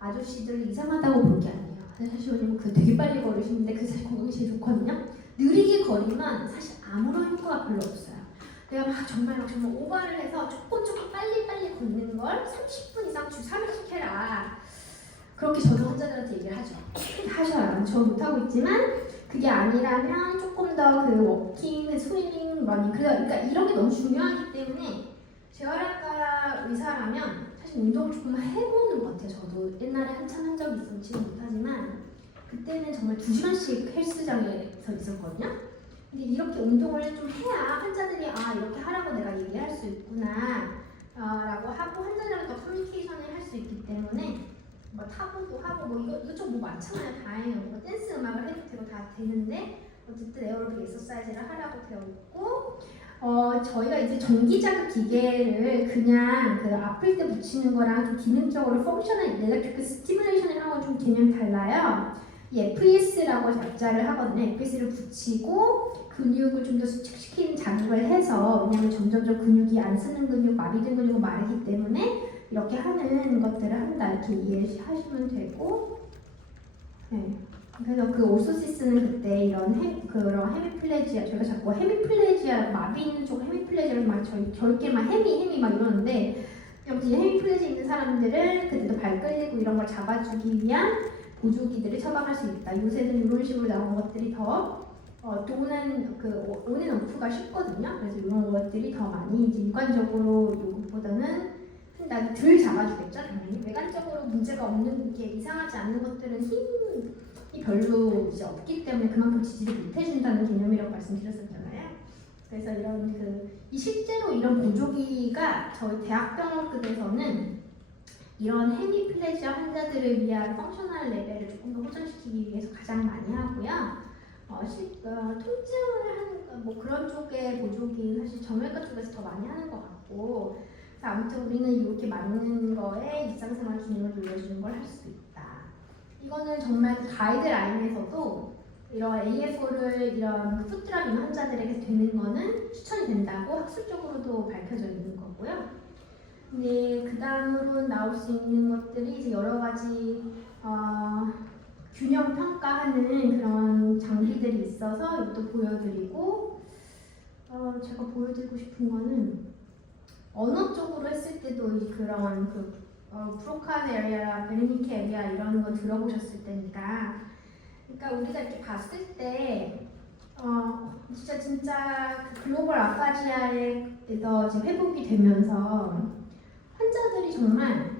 아저씨들 이상하다고 볼 게 아니에요. 사실 왜냐면 그 되게 빨리 걸으시는데 그게 사실 건강에 제일 좋거든요. 느리게 걸으면 사실 아무런 효과가 별로 없어요. 내가 정말 오버를 해서 조금 빨리 걷는 걸 30분 이상 주 3일씩 해라. 그렇게 저도 환자들한테 얘기를 하죠. 하셔요. 저 못하고 있지만 그게 아니라면 조금 더 그 워킹, 스위밍, 러닝 그러니까 이런 게 너무 중요하기 때문에 재활학과 의사라면 사실 운동을 조금 해보는 것 같아요. 저도 옛날에 한참 한 적이 있어서 지금 못하지만 그때는 정말 2시간씩 헬스장에서 있었거든요. 근데 이렇게 운동을 좀 해야 환자들이 이렇게 하라고 내가 얘기할 수 있구나 라고 하고 환자들이랑 더 커뮤니케이션을 할 수 있기 때문에 타고도 하고 이것저것 많잖아요. 다행히 댄스 음악을 해도 되고 다 되는데 어쨌든 에어로빅 엑서사이즈를 하라고 되어 있고 저희가 이제 전기 자극 기계를 그냥 그 아플 때 붙이는 거랑 좀 기능적으로 펑셔널 일렉트릭 스티뮬레이션이라고 좀 개념이 달라요. 이 FES라고 약자를 하거든요. FES를 붙이고 근육을 좀 더 수축시키는 자극을 해서 왜냐하면 점점점 근육이 안 쓰는 근육, 마비된 근육은 마르기 때문에 이렇게 하는 것들을 한다 이렇게 이해하시면 되고 네. 그래서 그 오소시스는 그때 이런 그런 헤미플레지아 저희가 자꾸 헤미플레지아 마비 있는 쪽 헤미플레지아를 막 저희끼리만 헤미 막 이러는데 아무튼 헤미플레지 있는 사람들을 그때도 발 끌리고 이런 걸 잡아주기 위한 보조기들을 처방할 수 있다. 요새는 이런 식으로 나온 것들이 더 돈은 온앤오프가 쉽거든요. 그래서 이런 것들이 더 많이 이제 일관적으로 요것보다는 덜 잡아주겠죠. 당연히 외관적으로 문제가 없는 게 이상하지 않는 것들은 힘이 별로 이제 없기 때문에 그만큼 지지를 못해준다는 개념이라고 말씀드렸었잖아요. 그래서 이런 실제로 이런 보조기가 저희 대학병원급에서는 이런 헤미플레지아 환자들을 위한 펑셔널 레벨을 조금 더 호전시키기 위해서 가장 많이 하고요. 통증을 하는 그런 쪽의 보조기 사실 정형외과 쪽에서 더 많이 하는 것 같고 아무튼 우리는 이렇게 맞는 거에 일상생활 기능을 돌려주는 걸 할 수 있다. 이거는 정말 가이드라인에서도 이런 AFO를 이런 푸드랍 있는 환자들에게 되는 거는 추천이 된다고 학술적으로도 밝혀져 있는 거고요. 근데 그 다음으로 나올 수 있는 것들이 이제 여러 가지 균형 평가하는 그런 장비들이 있어서 이것도 보여드리고 제가 보여드리고 싶은 거는 언어 쪽으로 했을 때도 그런 브로칸 에리아, 베르니케 에리아 이런 거 들어보셨을 때니까 그러니까 우리가 이렇게 봤을 때 진짜 그 글로벌 아파지아에서 이제 회복이 되면서 환자들이 정말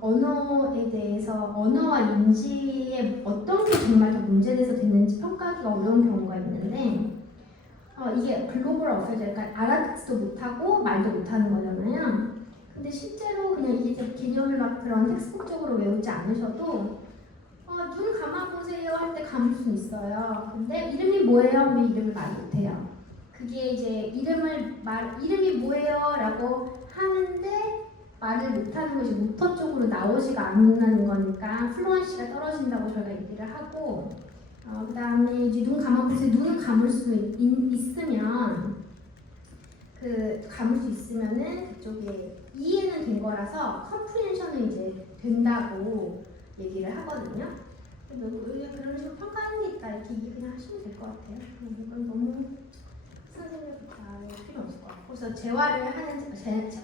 언어에 대해서 언어와 인지에 어떤 게 정말 더 문제돼서 됐는지 평가하기가 어려운 경우가 있는데 이게 글로벌 어페이즈 그러니까 알아듣지도 못하고 말도 못하는 거잖아요. 근데 실제로 그냥 이게 개념을 막 그런 텍스트북적으로 외우지 않으셔도 눈 감아보세요 할 때 감을 수 있어요. 근데 이름이 뭐예요? 왜 이름을 말 못해요? 그게 이제 이름이 뭐예요? 라고 하는데 말을 못하는 것이 모터 쪽으로 나오지가 않는다는 거니까 플루언시가 떨어진다고 저희가 얘기를 하고 그 다음에 이제 눈 감아보세요. 눈을 감을 수 있으면 감을 수 있으면은 그쪽에 이해는 된 거라서 컴프리hen션은 이제 된다고 얘기를 하거든요. 그런 식으로 평가하는 게 있다 이렇게 그냥 하시면 될 것 같아요. 이건 너무 선생님을 다 필요 없을 것 같고 그래서 재활을 하는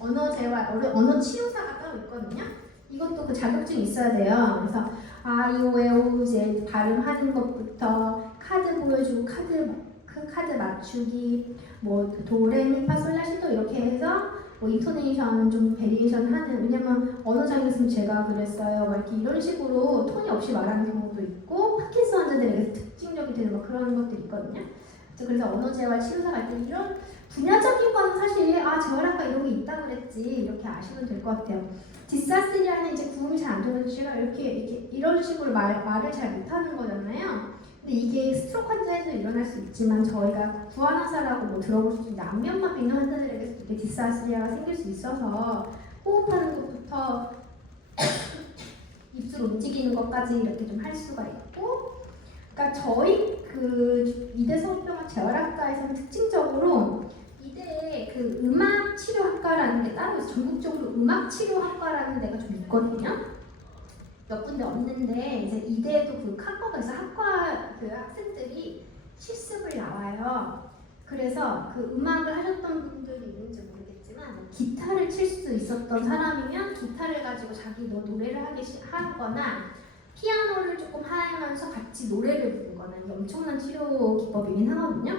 언어 재활, 언어 치유사가 따로 있거든요. 이것도 그 자격증이 있어야 돼요. 그래서 아이오에오 이제 발음하는 것부터 카드 보여주고 카드 맞추기 뭐 도레미파솔라시도 이렇게 해서 뭐 인토네이션 좀 베리에이션 하는 왜냐면 언어장에서는 제가 그랬어요. 막 이렇게 이런 식으로 톤이 없이 말하는 경우도 있고 파킨슨 환자들에게 특징적이 되는 뭐 그런 것들이 있거든요. 그래서 언어재활 치료사 갈 때 이런 분야적인 건 사실 재활학과 이런 게 있다 그랬지 이렇게 아시면 될 것 같아요. 디사스리아는 이제 구음이 잘 안 되는 제가 이렇게 이런 식으로 말을 잘 못하는 거잖아요. 근데 이게 스트로크 환자에도 일어날 수 있지만 저희가 구안화사라고 뭐 들어볼 수 있는데 안면막 있는 환자들에게도 이게 디사스리아가 생길 수 있어서 호흡하는 것부터 입술 움직이는 것까지 이렇게 좀 할 수가 있고, 그러니까 저희 그 이대 서울병원 재활학과에서는 특징적으로 이대에 그 음악치료학과라는 게 따로 있어요. 전국적으로 음악치료학과라는 데가 좀 있거든요. 몇 군데 없는데 이제 이대에도 그 학과가 있어. 학과 그 학생들이 실습을 나와요. 그래서 그 음악을 하셨던 분들이 있는지 모르겠지만 기타를 칠 수 있었던 사람이면 기타를 가지고 자기 노래를 하거나 피아노를 조금 하면서 같이 노래를 부르는 거는 엄청난 치료 기법이긴 하거든요.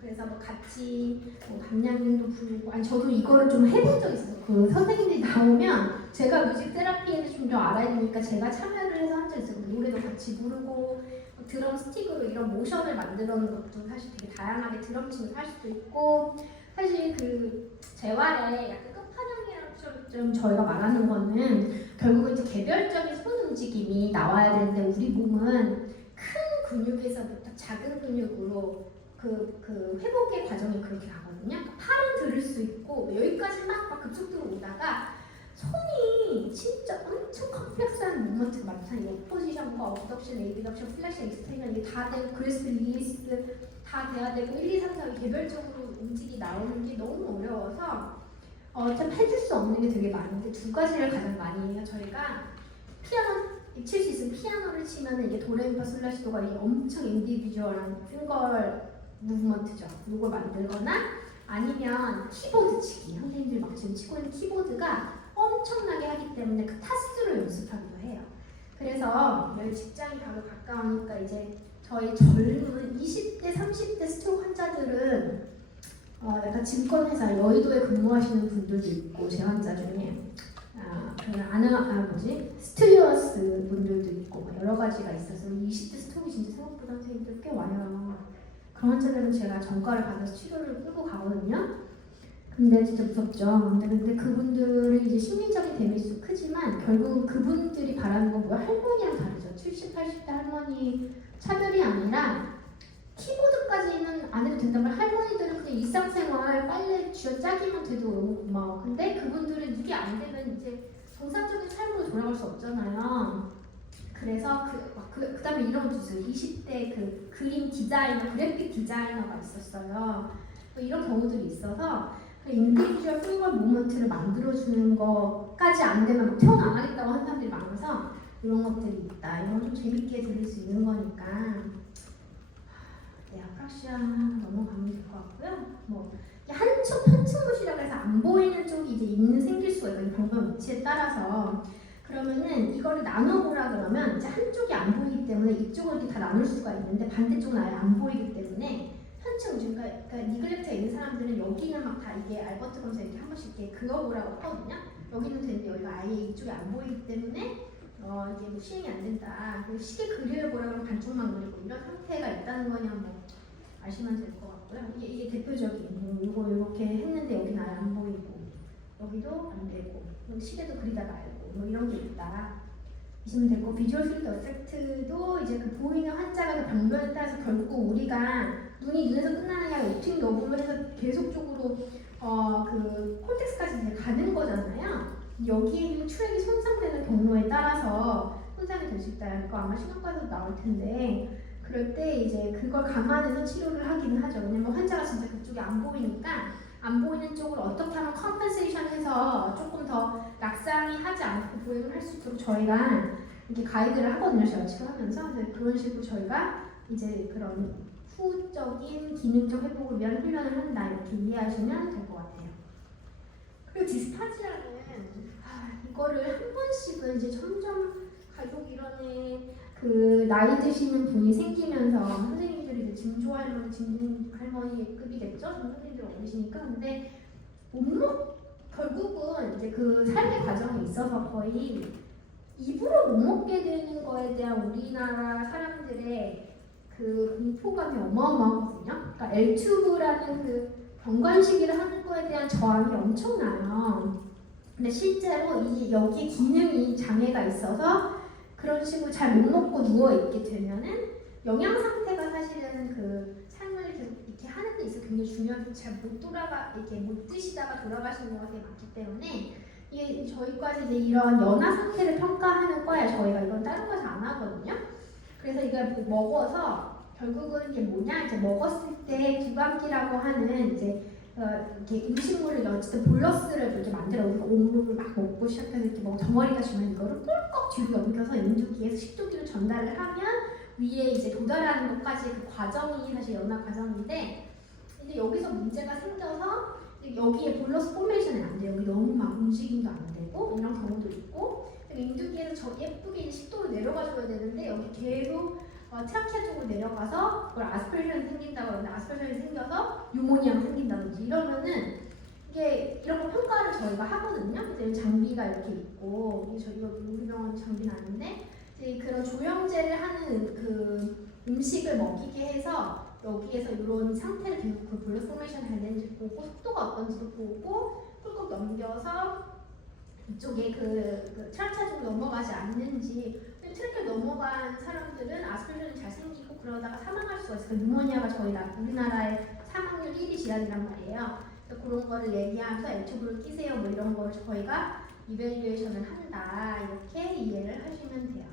그래서 뭐 같이 뭐 감량님도 부르고, 아니 저도 이거를 좀 해본 적이 있어요. 그 선생님들이 나오면 제가 뮤직 테라피에 대해서 좀 더 알아야 되니까 제가 참여를 해서 한 적이 있어요. 노래도 같이 부르고 드럼 스틱으로 이런 모션을 만들어 놓은 것도 사실 되게 다양하게 드럼 치면서 할 수도 있고, 사실 그 재활의 약간 끝판왕이라고 좀 저희가 말하는 거는 결국은 이제 개별적인 손 움직임이 나와야 되는데 우리 몸은 큰 근육에서부터 작은 근육으로 그 회복의 과정이 그렇게 가거든요. 팔은 들을 수 있고 여기까지 막 급속도로 오다가 손이 진짜 엄청 컴플렉스한 무브먼트가 많잖아요. 이 포지션과 어브덕션, 에이비덕션, 플래시, 익스텐션 이게 다 되고 그리스피, 리리스 다 돼야 되고 1, 2, 3, 4 개별적으로 움직이 나오는 게 너무 어려워서 참 해줄 수 없는 게 되게 많은데 두 가지를 가장 많이 해요. 저희가 피아노 칠 수 있으면 피아노를 치면 이게 도레미파솔라시도가 이게 엄청 인디비주얼한 핑걸 무브먼트죠. 이걸 만들거나 아니면 키보드 치기. 선생님들이 막 지금 치고 있는 키보드가 엄청나게 하기 때문에 그 타스를 연습하기도 해요. 그래서 여기 직장이 바로 가까우니까 이제 저희 젊은 20대, 30대 스트로크 환자들은 약간 증권회사 여의도에 근무하시는 분들도 있고 제 환자 중에 스튜디오스 분들도 있고 여러 가지가 있어서 20대 스트로크 진짜 생각보다 선생님들 꽤 와요. 그런 환자들은 제가 전과를 받아서 치료를 끌고 가거든요. 근데 진짜 무섭죠. 근데 그분들이 이제 심리적인 데미지도 크지만 결국 그분들이 바라는 건 뭐야? 할머니랑 다르죠. 70, 80대 할머니 차별이 아니라 키보드까지는 안 해도 된다면 할머니들은 그냥 일상생활 빨래 쥐어짜기만 돼도 너무 고마워. 근데 그분들은 이게 안 되면 이제 정상적인 삶으로 돌아갈 수 없잖아요. 그래서 그 다음에 이런 것도 있어요. 20대 그 그림 디자이너, 그래픽 디자이너가 있었어요. 뭐 이런 경우들이 있어서 그 인디비주얼 프리월 모먼트를 만들어주는 것까지 안 되면 막 태어나 안 하겠다고 하는 사람들이 많아서 이런 것들이 있다. 이런 좀 재밌게 들을 수 있는 거니까 아프락시아 넘어가면 될 것 같고요. 뭐 한층부시라고 해서 안 보이는 쪽이 이제 생길 수가 있거든요. 병변 위치에 따라서. 그러면은 이거를 나눠보라 그러면 이제 한쪽이 안 보이기 때문에 이쪽을 이렇게 다 나눌 수가 있는데 반대쪽은 아예 안 보이기 때문에 현층 그러니까 니글렉트에 있는 사람들은 여기는 막 다 이게 알버트 검사 이렇게 한 번씩 이렇게 그어보라고 하거든요. 여기는 되는데 여기가 아예 이쪽이 안 보이기 때문에 이게 뭐 시행이 안 된다. 시계 그려보라 그러면 반쪽만 그리고 이런 상태가 있다는 거냐 뭐 아시면 될 것 같고요. 이게 대표적인 이거 이렇게 했는데 여기는 아예 안 보이고 여기도 안 되고 시계도 그리다 말고 뭐 이런 게 있다. 보시면 되고 비주얼 필드 어펙트도 이제 그 보이는 환자가 그 병변에 따라서 결국 우리가 눈이 눈에서 끝나는 게 아니라 옵틱 너브로 해서 계속적으로 그 콜텍스까지 가는 거잖아요. 여기에 트랙이 손상되는 경로에 따라서 손상이 될 수 있다. 이거 아마 신경과에서 나올 텐데 그럴 때 이제 그걸 감안해서 치료를 하기는 하죠. 왜냐면 환자가 진짜 그쪽이 안 보이니까 안 보이는 쪽을 어떻게 하면 컴펜세이션해서 조금 더 낙상이 하지 않고 보행을 할 수 있도록 저희가 이렇게 가이드를 하거든요. 제가 지금 하면서 그런 식으로 저희가 이제 그런 후적인 기능적 회복을 위한 훈련을 한다 이렇게 이해하시면 될 것 같아요. 그리고 디스파지아는 이거를 한 번씩은 이제 점점 가족 일원에 그 나이 드시는 분이 생기면서 선생님들이 이제 증조할머니, 증할머니급이겠죠? 선생님들 어리시니까. 근데 결국은 이제 그 삶의 과정에 있어서 거의 입으로 못 먹게 되는 거에 대한 우리나라 사람들의 그 공포감이 어마어마하거든요. 그러니까 L튜브라는 그 병관식을 하는 거에 대한 저항이 엄청나요. 근데 실제로 여기 기능이 장애가 있어서 그런 식으로 잘 못 먹고 누워 있게 되면은 영양 상태가 사실은 그 삶을 계속 이렇게 하는 데 있어 굉장히 중요해서 잘 이렇게 못 드시다가 돌아가시는 경우가 되게 많기 때문에 이게 저희까지 이제 이런 연화 상태를 평가하는 거에 저희가 이건 다른 거에서 안 하거든요. 그래서 이걸 먹어서 결국은 이게 뭐냐 이제 먹었을 때 구강기라고 하는 이제 이렇게 음식물을 어쨌든 볼러스를 이렇게 만들어 우리가 온몸을 막 먹고 시작해서 이렇게 뭐 덩어리가 주면 이거를 꿀꺽 뒤로 넘겨서 인두기에서 식도기로 전달을 하면 위에 이제 도달하는 것까지 그 과정이 사실 연화 과정인데 이제 여기서 문제가 생겨서 여기에 볼러스 포메이션이 안 돼요. 여기 너무 막 움직임도 안 되고 이런 경우도 있고 인두기에서 저 예쁘게 이제 식도로 내려가줘야 되는데 여기 계속 트라키아 쪽으로 내려가서 그걸 아스피레이션이 생긴다고 하는데 아스피레이션이 생겨서 유모니아가 생긴다든지 이러면은 이게 이런 거 평가를 저희가 하거든요. 그래서 장비가 이렇게 있고 이거 우리 병원 장비는 아닌데 이제 그런 조영제를 하는 그 음식을 먹이게 해서 여기에서 이런 상태를 계속 그 블루 포메이션이 잘 되는지 보고 속도가 어떤지도 보고 꿀꺽 넘겨서 이쪽에 그 트라키아 쪽으로 넘어가지 않는지 트라키아 넘어간 사람들은 아스피레이션이 잘 생기고 그러다가 사망할 수가 있어요. 뉴모니아가 우리나라의 사망률 1위 질환이란 말이에요. 그래서 그런 거를 얘기하면서 L튜브를 끼세요 뭐 이런 걸 저희가 이밸류에이션을 한다 이렇게 이해를 하시면 돼요.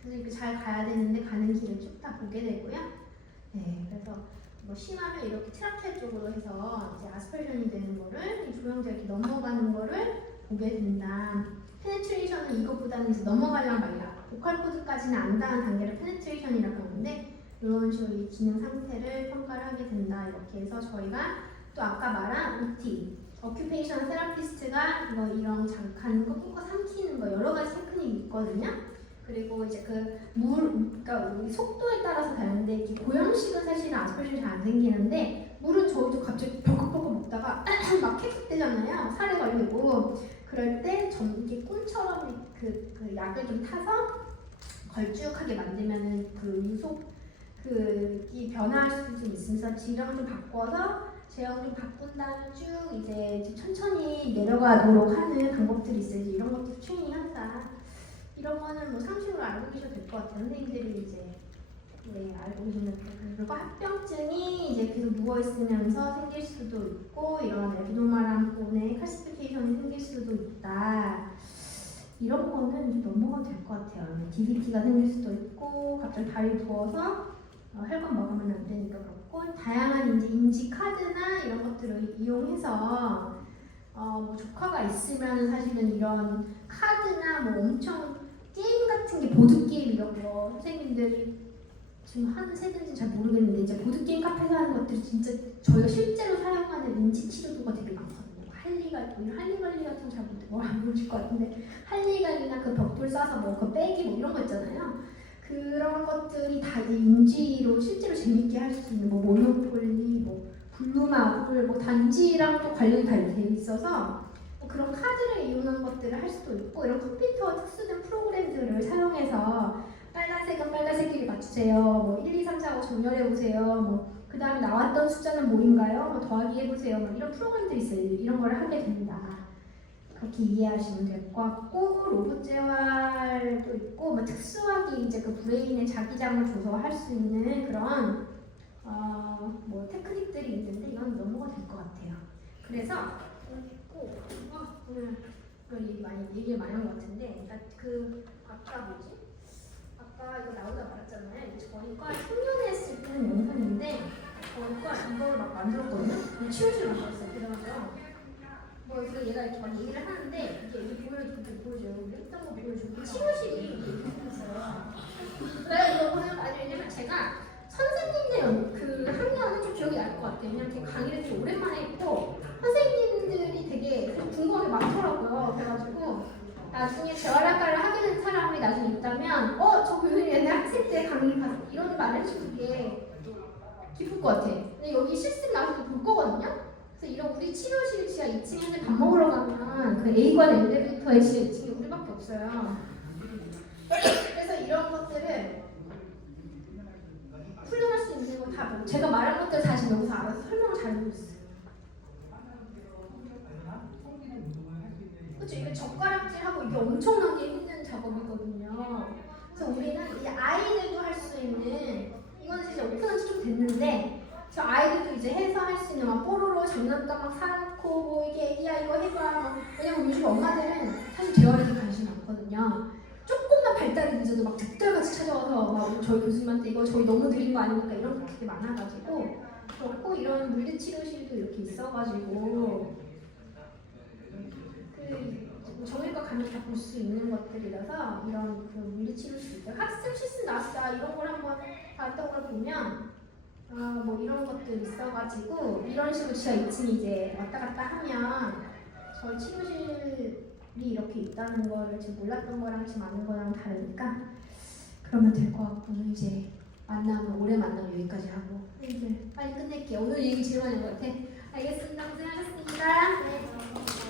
그래서 이렇게 잘 가야 되는데 가는 길을 쭉 다 보게 되고요. 네, 그래서 뭐 심하면 이렇게 트라키아 쪽으로 해서 이제 아스피레이션이 되는 거를 조영제 이렇게 넘어가는 거를 보게 된다. 페네트레이션은 이것보다는 이제 넘어가려면 말이야. 보컬 코드까지는 안 닿은 단계를 페네트레이션이라고 하는데 이런 식으로 이 기능 상태를 평가를 하게 된다. 이렇게 해서 저희가 또 아까 말한 OT, 오큐페이션 테라피스트가 이런 잠깐 거 꾹꾹 삼키는 거 여러 가지 테크닉이 있거든요. 그리고 이제 그러니까 우리 속도에 따라서 다른데 이렇게 고형식은 사실은 아스피레이션이 잘 안 생기는데 물은 저희도 갑자기 벌컥벌컥 먹다가 막 킥킥대잖아요. 살에 걸리고 그럴 때 이렇게 꿀처럼 그 약을 좀 타서 걸쭉하게 만들면은 그 유속 이 변화할 수도 좀 있으면서 지령을 좀 바꿔서 제형 좀 바꾼 다음에 쭉 이제 천천히 내려가도록 하는 방법들이 있어요. 이런 것도 트레이닝한다. 이런 거는 뭐 상식으로 알고 계셔도 될 것 같아요. 선생님들이 이제 알고 계시면 그리고 합병증이 이제 계속 누워 있으면서 생길 수도 있고 이런 에브노멀한 본에 칼시피케이션이 생길 수도 있다. 이런 거는 넘어가도 될 것 같아요. DVT가 생길 수도 있고 갑자기 다리 부어서 혈관 먹으면 안 되니까 그렇고 다양한 이제 인지 카드나 이런 것들을 이용해서 뭐 조카가 있으면 사실은 이런 카드나 뭐 엄청 게임 같은 게 보드게임 이런 거 선생님들이 지금 하는 세대인지 잘 모르겠는데 이제 보드게임 카페에서 하는 것들이 진짜 저희가 실제로 사용하는 인지 치료도가 되게 많거든요. 할리갈리 같은 거 잘 모르실 것 같은데 할리갈리나 그 벽돌 싸서 뭐 그 빼기 뭐 이런 거 있잖아요. 그런 것들이 다 이제 인지로 실제로 재밌게 할 수 있는 뭐 모노폴리, 뭐 블루마블, 뭐 단지랑 또 관련이 다 돼 있어서 뭐 그런 카드를 이용한 것들을 할 수도 있고 이런 컴퓨터 특수된 프로그램들을 사용해서 빨간색은 빨간색끼리 맞추세요. 뭐 1, 2, 3, 4, 5 정렬해 보세요. 뭐 그 다음에 나왔던 숫자는 뭐인가요? 뭐 더하기 해보세요. 뭐 이런 프로그램들이 있어요. 이런 걸 하게 됩니다. 그렇게 이해하시면 될 것 같고 로봇 재활도 있고 뭐 특수하게 이제 그 브레인의 자기장을 줘서 할 수 있는 그런 뭐 테크닉들이 있는데 이건 넘어가 될 것 같아요. 그래서 오늘 얘기를 많이 한 것 같은데 아까 이거 나오다 말았잖아요. 저희가 청년회 했을 때는 영상인데 저희가 이걸 막 만들었거든요. 치우질 만들었어요. 그래가지고 그래서 얘가 이렇게 막 얘기를 하는데 이게 보여줘요. 우리 했던 거 보여주고 치료실이 이렇게 있어요. 왜 이거 보면 왜냐면 제가 선생님들 그 학년은 좀 기억이 날 것 같아요. 그냥 이렇게 강의를 되게 오랜만에 했고 선생님들이 되게 궁금한 게 많더라고요. 그래가지고 나중에 재활학과를 하게 된 사람이 나중에 있다면 저 교수님 옛날 학생 때 강의 가서 이런 말을 해주는 게 기쁠 것 같아. 근데 여기 실습 나와서 볼 거거든요. 그래서 이런 우리 치료실 지하 2층에는 밥 먹으러 가면 그 A관 엘리베이터의 지하 2층에 우리밖에 없어요. 그래서 이런 것들을 훈련할 수 있는 거 다 보고 제가 말한 것들 다시 여기서 알아서 설명을 잘 해주고 있어요. 그렇죠. 이게 젓가락질하고 이게 엄청나게 힘든 작업이거든요. 그래서 우리는 이제 아이들도 할 수 있는 이건 이제 오픈한 지 좀 됐는데 저 아이들도 이제 해서 할 수 있는 막 뽀로로 장난감 막 사놓고 뭐 이게 애기야 이거 해봐 막. 왜냐면 요즘 엄마들은 사실 재활에 관심이 많거든요. 조금만 발달이 늦어도 막 득달같이 찾아와서 막 저희 교수님한테 이거 저희 너무 느린 거 아닙니까 이런 거 되게 많아가지고 그렇고 이런 물리치료실도 이렇게 있어가지고 그 정형외과 가면 다 볼 수 있는 것들이라서 이런 그 물리치료실 학습 실습 나스다 이런 걸 한번 봤던 걸 보면 뭐 이런 것들 있어가지고 이런 식으로 지하 2층이 이제 왔다 갔다 하면 저희 치료실이 이렇게 있다는 거를 지금 몰랐던 거랑 지금 아는 거랑 다르니까 그러면 될 것 같고 오늘 이제 만나면 올해 만나면 여기까지 하고 이제 빨리 끝낼게요. 오늘 얘기 제일 많이 한 것 같아. 알겠습니다. 고생하셨습니다. 네.